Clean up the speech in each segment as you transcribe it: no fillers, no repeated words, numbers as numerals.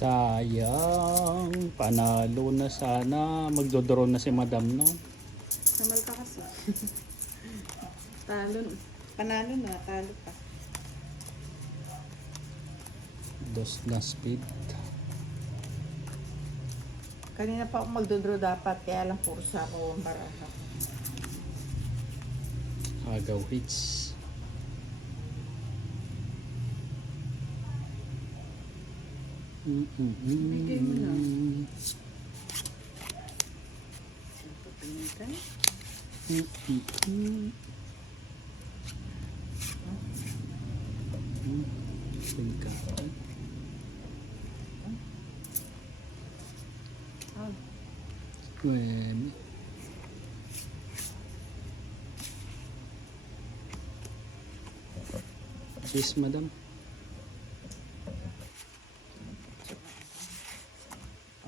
Sayang. Panalo na sana. Magdodrone na si madam no. Namal ka kasi. Talo. Panalo na. Talo pa. Dos na speed. Kanina pa ako magdodraw dapat, kaya lang puro sa ako ang baraha. Agaw hits. Bigay mo na. Patingin ka. Pagkain. Well, cheese, madam.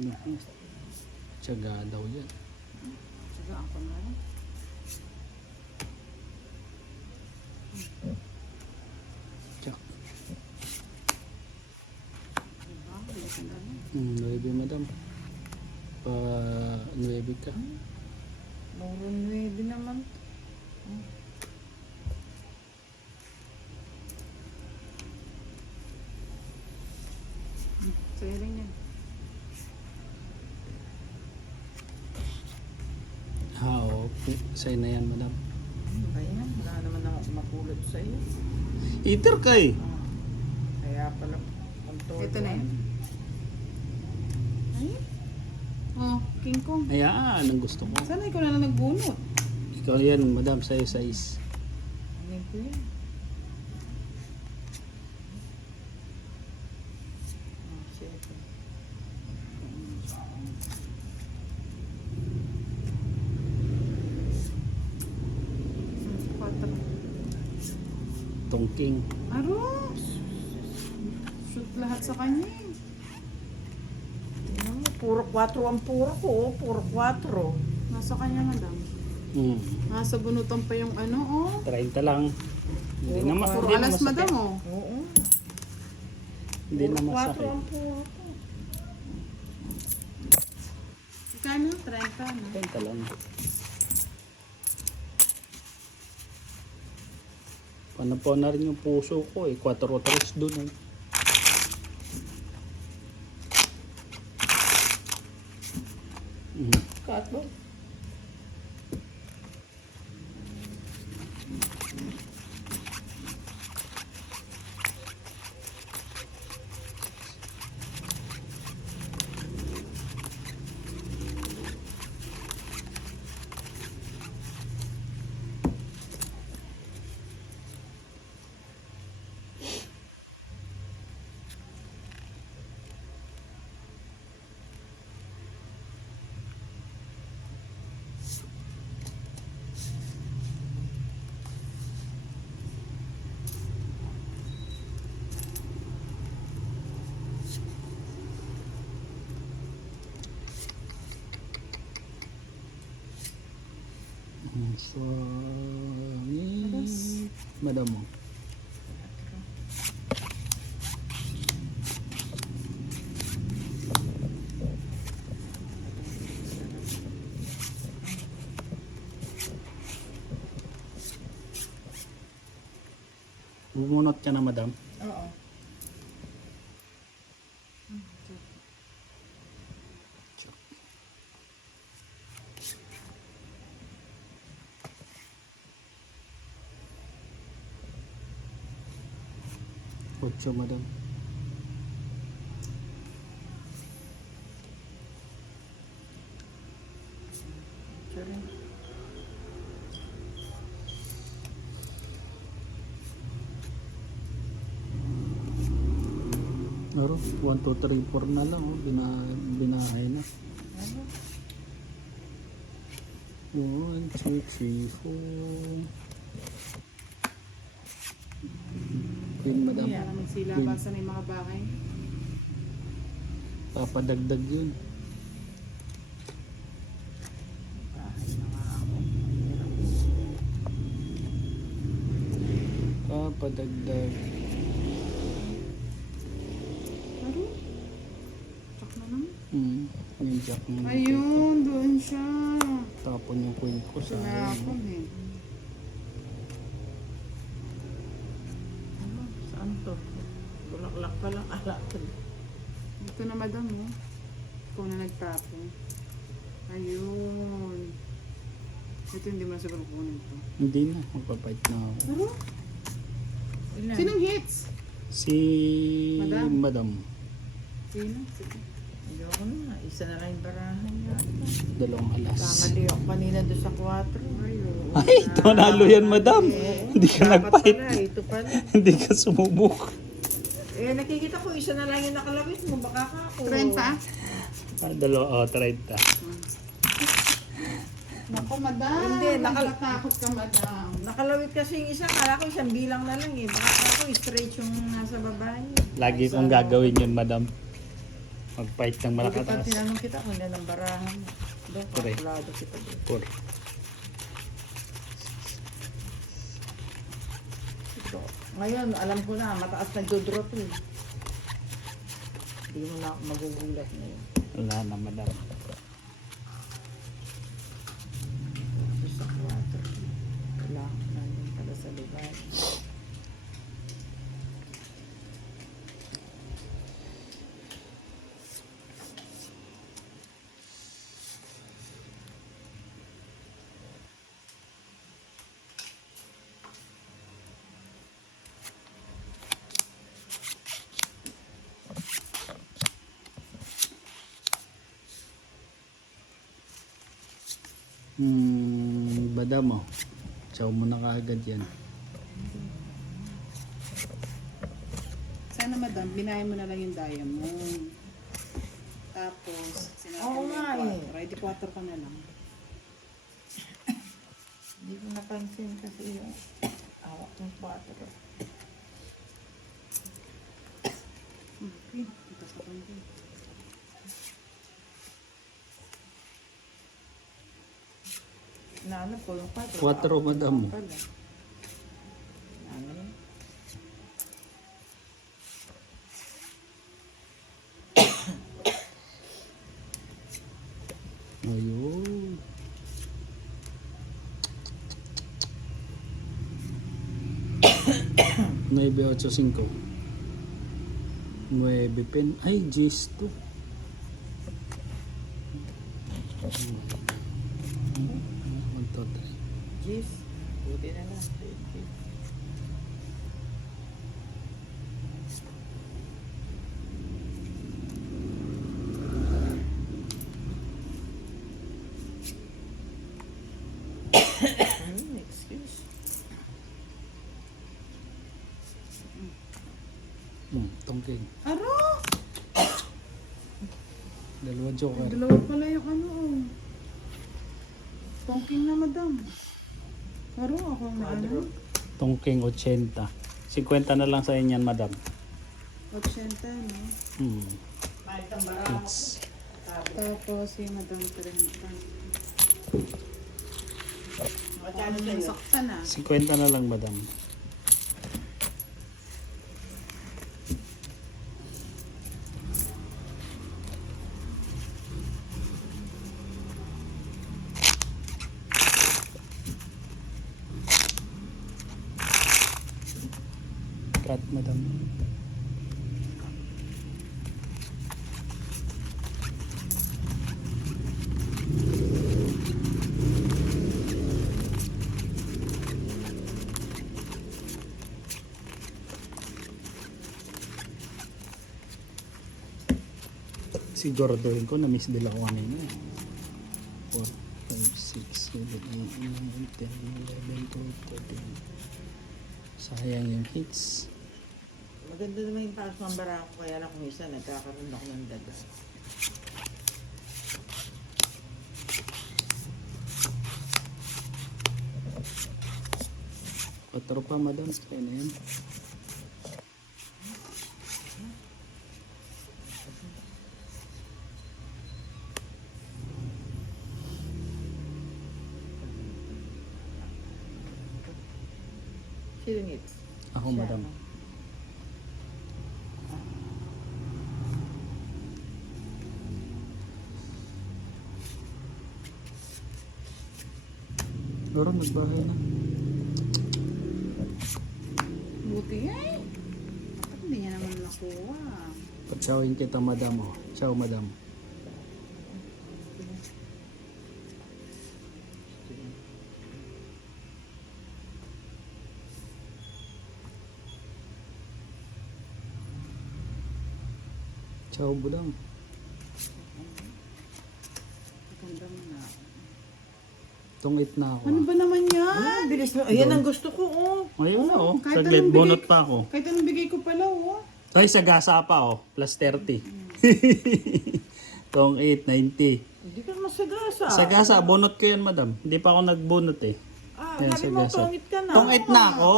Ano? Tiyaga daw yan. Sige, ako na lang. Tiyak. Diba? Bilisan na lang. 9, madam. Pa 9 ka. Muro 9 naman. Sa'yo rin yan. Sa'yo na yan, madam. Ayan, wala naman ako mapulot sa'yo. Eater ka eh. Kaya pala, konto. Ito na yan. Ay? Oh, King Kong. Ayan, ang gusto ko. Sana ikaw na lang nagbunot. Ikaw yan, madam, sa'yo size. Ano ko yan? Oh, shit. Patro. Tongking. Aros! Shoot lahat sa kanya eh. Tingnan mo, puro 4 ang puro ko, oh. Puro 4. Nasa kanya, madam. Nasa bunutan pa yung ano, oh. 30 lang. Hindi naman. Puro Hindi alas, naman madam, masakit. oh. Oo. Hindi Puro naman 4 sakit. ang puro ko. Kano? 30, no? 30 lang. Panapaw na rin yung puso ko eh. 4-3 doon eh. Katlo. So, madam mo. Bumunot ka na, madam. Oo. Ocho, madam. Sorry. Naro, 1, 2, 3, 4 na lang. Oh. Binahay na. 1, 2, 3, 4. Queen, madam. Para magsilabasan ng mga bahay. Papadagdag yun. Bahay na nga ako. Papadagdag. Ano? jack niya. Ayun, doon siya. Tapon yung queen ko sa Sinapon eh. Ano? Saan to? Bulaklak pa lang. Ala to. Dito na madam mo. Ikaw na nagtapon. Ayun. Ito hindi mo na siguro kunin to. Hindi na, magpapait na ako. Pero, Ilan? sinong hits? Si Madam? Madam. Sino? Sige. Ayoko na. Isa na lang yung barahan yata. Dalawang alas. Kamali ako kanina doon sa 4. Ayun. Ay, tonalo yan, Madam. Hindi ka Dapat nagpait. pala, ito pala. Hindi ka sumubok. Eh, nakikita ko, isa na lang yung nakalawit mo. Baka ka ako. 30? Dalawa, 30. Naku, madam. Hindi, Nakatakot ka, madam. Nakalawit kasi yung isa. Kala ko isang bilang na lang eh. Baka ako straight yung nasa baba niya. Lagi kong gagawin yun, Madam. Magpait ng Buti pag malakataas. tinanong kita kung ilan ang barahan mo. Doon, Correct. kalkulado kita doon. 4. Ito. Ngayon, alam ko na, mataas nagdodrop eh. Hindi mo na ako magugulat ngayon. Wala na, Madam. Ito sa 4. Wala, nandun pala sa lugar. Madam, oh. Chow mo na kaagad yan. Sana, madam, binahin mo na lang yung diamond. Tapos, sinabi Oo mo nga yung eh. 4. Ready 4 ka na lang. Hindi ko napansin kasi yung awak ng 4. Okay, ito sa kanto. Naano ko yung 4. 4, Madam. Pala. Naano yun? Ayun. Nueve, 8, 5. 9 pen. Ay, G's to. 1, 2, 3. Jeez. Buti na lang. 20. Excuse. Tongking. Aro! Dalawa joker. Dalawa pala yung ano, oh. Tongking na, madam. Aro, ako na ano. Tongking 80. 50 na lang sa inyan, Madam. 80, no? It's Tapos, si madam 30. Magkano Ano sa'yo? sakta na. 50 na lang, Madam. Cut, Madam. Siguraduhin ko na miss din ako kanina. 4, 5, 6, 7, 8, 9, 10, 11, 12, 13. Sayang yung hits. Maganda naman yung taas ng bara ko. Kaya lang kung isa, nagkakaroon ako ng daga. Otro pa, Madam. Kaya na yan. Sino needs? Ako, Madam. Oro, magbahay na. Buti ay. Bakit hindi niya naman nakuha? Patsawin kita, madam. Oh. Ciao, madam. Ciao, budang. Maganda mo na. Tungit na ako. Ano ba naman yan? Ah, bilis na. Ayan ang gusto ko, oh. Ayun na, oh. Kahit Saglit, anong bunot bigay- pa ako. Kahit anong bigay ko pala, oh. Ay, sa gasa pa, oh. Plus 30. Tong 8, 90. Hindi ka masagasa. Sa gasa, bunot ko yan, madam. Hindi pa ako nagbunot eh. Ah, Yan, sabi mo, sagasa. tongit ka na. Tong 8 na ako.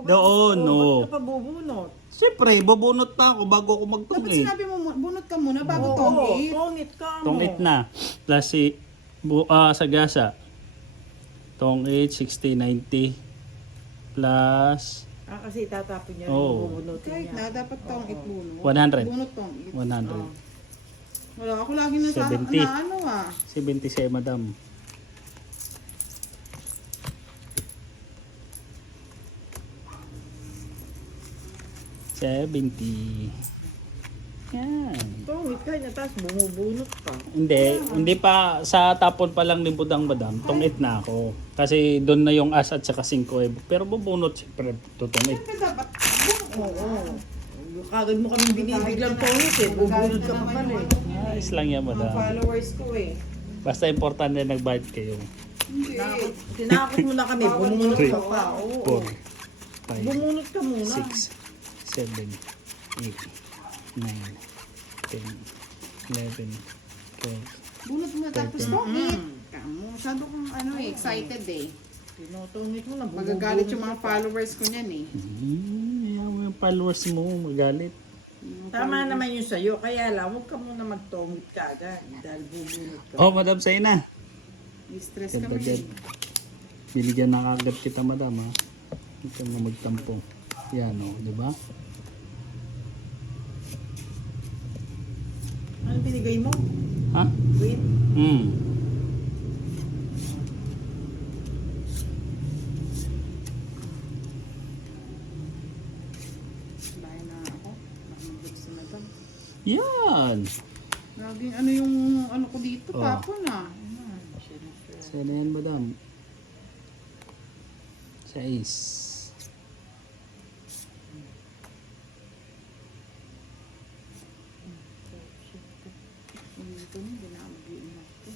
Doon, no. oh. Ba't ka pa bubunot? Siyempre, bubunot pa ako bago ako Dapat magtungit. sinabi mo, bunot ka muna bago Oo, tongit. tongit ka mo. Tong 8 na. Plus si sa gasa. Tong 8, 60, 90. Plus Ah, kasi tatapon niya Oo. yung bubunutin Kahit niya. na, dapat tongit bunot. 100. Bunot tongit. 100. Wala, ako lagi na sa 70. na ano ah. 70 si madam. $70. Yan. Tongit ka niya, tapos bumubunot ka. Hindi pa sa tapon pa lang ni Budang madam, tungit na ako. Kasi doon na yung as at saka 5 eh. Pero bubunot siyempre tutungit. Siyempre dapat, Oo. Kagad mo kami binibiglang tongit eh. Bubunot ka pa pala eh. Ayos lang yan ang madam. followers ko eh. Basta importante nag-bite kayo. Hindi. Tinakot mo na kami, bumunot ka pa. Oo. 4, 5, Bumunot ka muna. 6, 7, 8, 9, 10, 11, 12. Bunot mo tapos tongit. Kamu, masyado kong ano eh, excited eh. Tinotongit mo na, Magagalit yung mga followers ko niyan eh. Ayaw mo yung followers mo magalit. Tama naman yun sa'yo, kaya lang, huwag ka muna magtongit ka agad dahil bubunot ka. Oh, madam, sa'yo na. Stress Ganda kami dyan. eh. Binigyan na kagad kita, madam, ha? Huwag ka na magtampo. Yan, oh, di ba? Ano binigay mo? Ha? Wait. Bahay na ako. Nakamagot sa madam. Yan. Laging ano yung ano ko dito, Oh. tapon ah. Sa'yo na yan, madam. 6. Ito na, hindi na ako mag-iingat ko.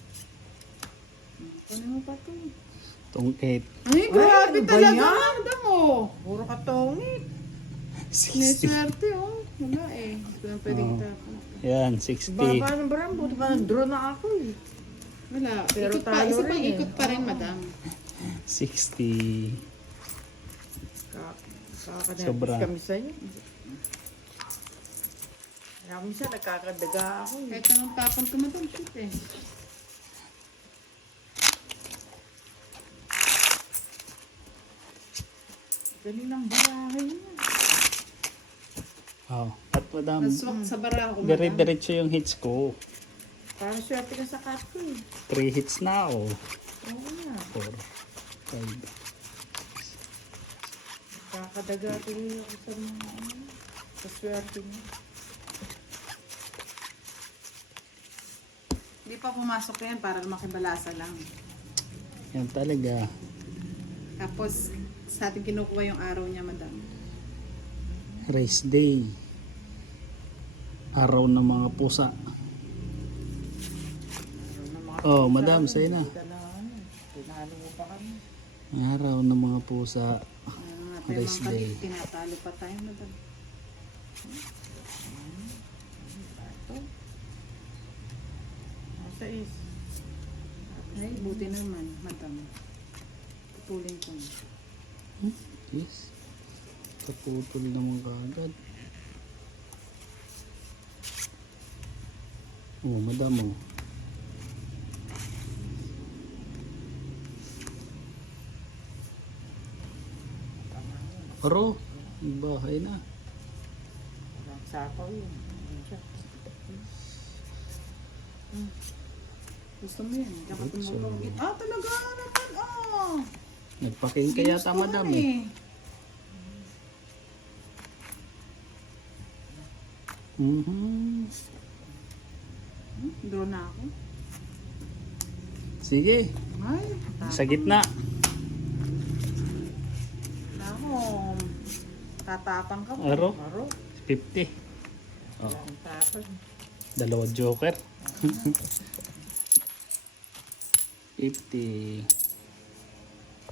Kunin mo pa to. Tong 8. Ay, grabe ano ba talaga. yan? Madam mo. Puro ka tongit. May 60. swerte oh. Wala eh. Ito na pwedeng Oh. itapon. Yan, 60. Baba ng baram, buti pa nag-draw na ako eh. Wala. Pero Ikot pa. tayo Isa pang rin eh. ikot pa rin, madam. 60. Kakakanapis Sobra. kami sa'yo. Kaya minsan nagkakadaga ako eh. Kahit anong tapon ko, madam. Shoot eh. Galing ng barahay niya. Oh, at madam, Naswak sa bara ko, madam. dire-diretso yung hits ko. Parang swerte ka sa cat ko eh. 3 hits na ako. Oo nga. 4, 5. Kakadaga tuloy ako sa mga ano. Sa swerte niya. Hindi pa pumasok yan para makibalasa lang. Yan talaga. Tapos, sa atin kinukuha yung araw niya, madam. Race day. Araw ng mga pusa. Oh, madam, sa'yo na. Hindi ka na ano. Tinalo mo pa kami. Araw ng mga pusa. Ano nga tayo Race mga day. kapit, tinatalo pa tayo, madam. Nasa is. Ay, buti naman, madam. Putulin ko na. Yes. Kaputol naman kaagad. Oh, madam, oh. Aro, bahay na. Walang sapaw yun. Hindi siya. Gusto mo yan. Tsaka Good, so- tumutong. Ah, talaga naman. Ah. Nagpaking kaya Ginustuhan madam eh. Mhm. Draw na ako. Sige, Ay, sa gitna. Nako. Tatapang ka. Aro, Maro. 50. Oh, Ang tapos. dalawa joker. 50.